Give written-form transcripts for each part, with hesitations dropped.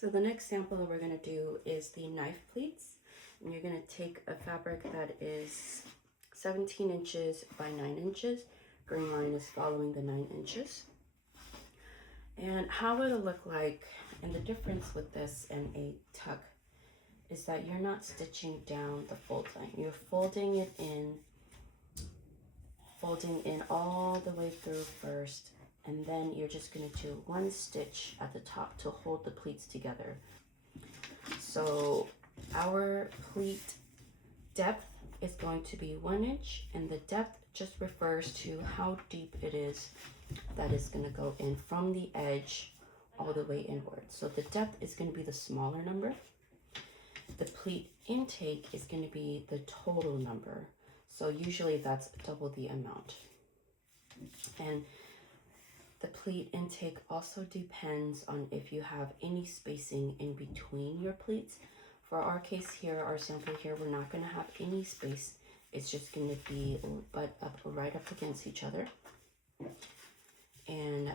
So the next sample that we're going to do is the knife pleats. And you're going to take a fabric that is 17 inches by 9 inches. Green line is following the 9 inches. And how it'll look like, and the difference with this and a tuck, is that you're not stitching down the fold line. You're folding in all the way through first, and then you're just going to do one stitch at the top to hold the pleats together. So our pleat depth is going to be 1 inch, and the depth just refers to how deep it is that is going to go in from the edge all the way inward. So the depth is going to be the smaller number. The pleat intake is going to be the total number. So usually that's double the amount. And the pleat intake also depends on if you have any spacing in between your pleats. For our case here, our sample here, we're not going to have any space. It's just going to be right up against each other. And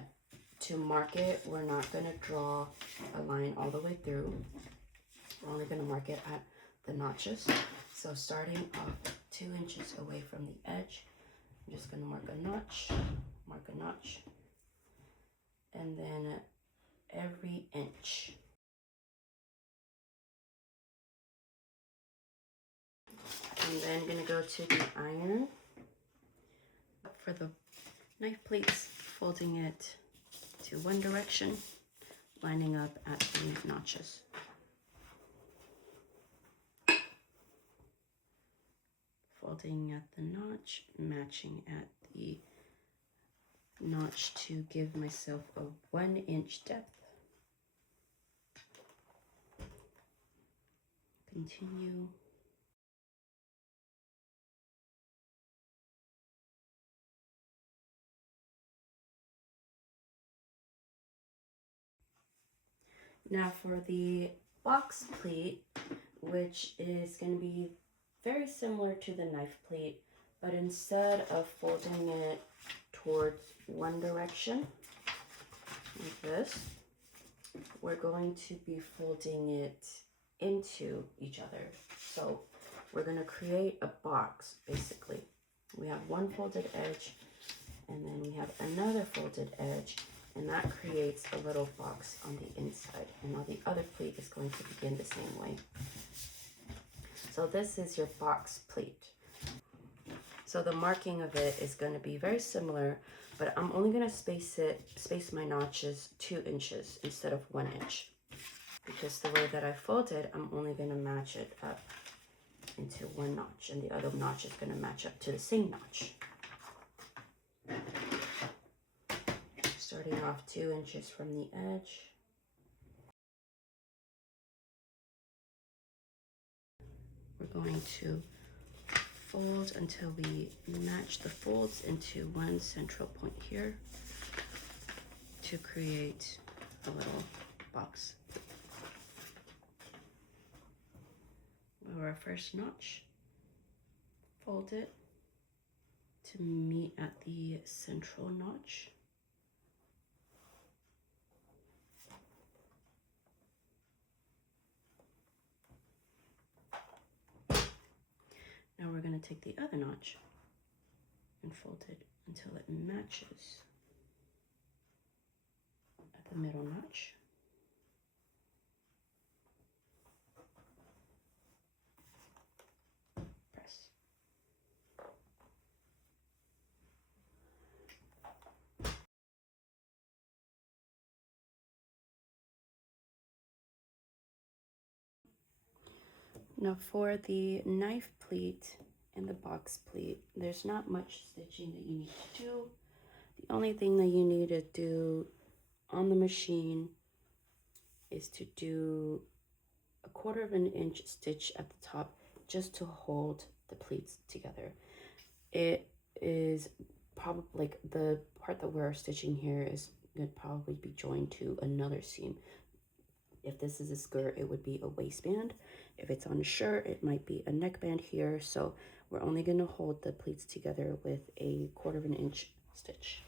to mark it, we're not going to draw a line all the way through. We're only going to mark it at the notches. So starting off 2 inches away from the edge, I'm just going to mark a notch, and then every inch. And then I'm going to go to the iron for the knife pleats, folding it to one direction, lining up at the notches. Folding at the notch, matching at the notch to give myself a 1 inch depth. Continue. Now for the box pleat, which is going to be very similar to the knife pleat, but instead of folding it towards one direction, like this, we're going to be folding it into each other. So we're going to create a box, basically. We have one folded edge, and then we have another folded edge, and that creates a little box on the inside. And now the other pleat is going to begin the same way. So this is your box pleat. So the marking of it is going to be very similar, but I'm only going to space my notches 2 inches instead of 1 inch. Because the way that I fold it, I'm only going to match it up into one notch, and the other notch is going to match up to the same notch. Starting off 2 inches from the edge. We're going to fold until we match the folds into one central point here to create a little box. Our first notch, fold it to meet at the central notch. Now we're going to take the other notch and fold it until it matches at the middle notch. Press. Now for the knife pleat and the box pleat, there's not much stitching that you need to do. The only thing that you need to do on the machine is to do a 1/4 inch stitch at the top just to hold the pleats together. It is probably like the part that we're stitching here is going to probably be joined to another seam. If this is a skirt, it would be a waistband. If it's on a shirt, it might be a neckband here. So we're only going to hold the pleats together with a 1/4 inch stitch.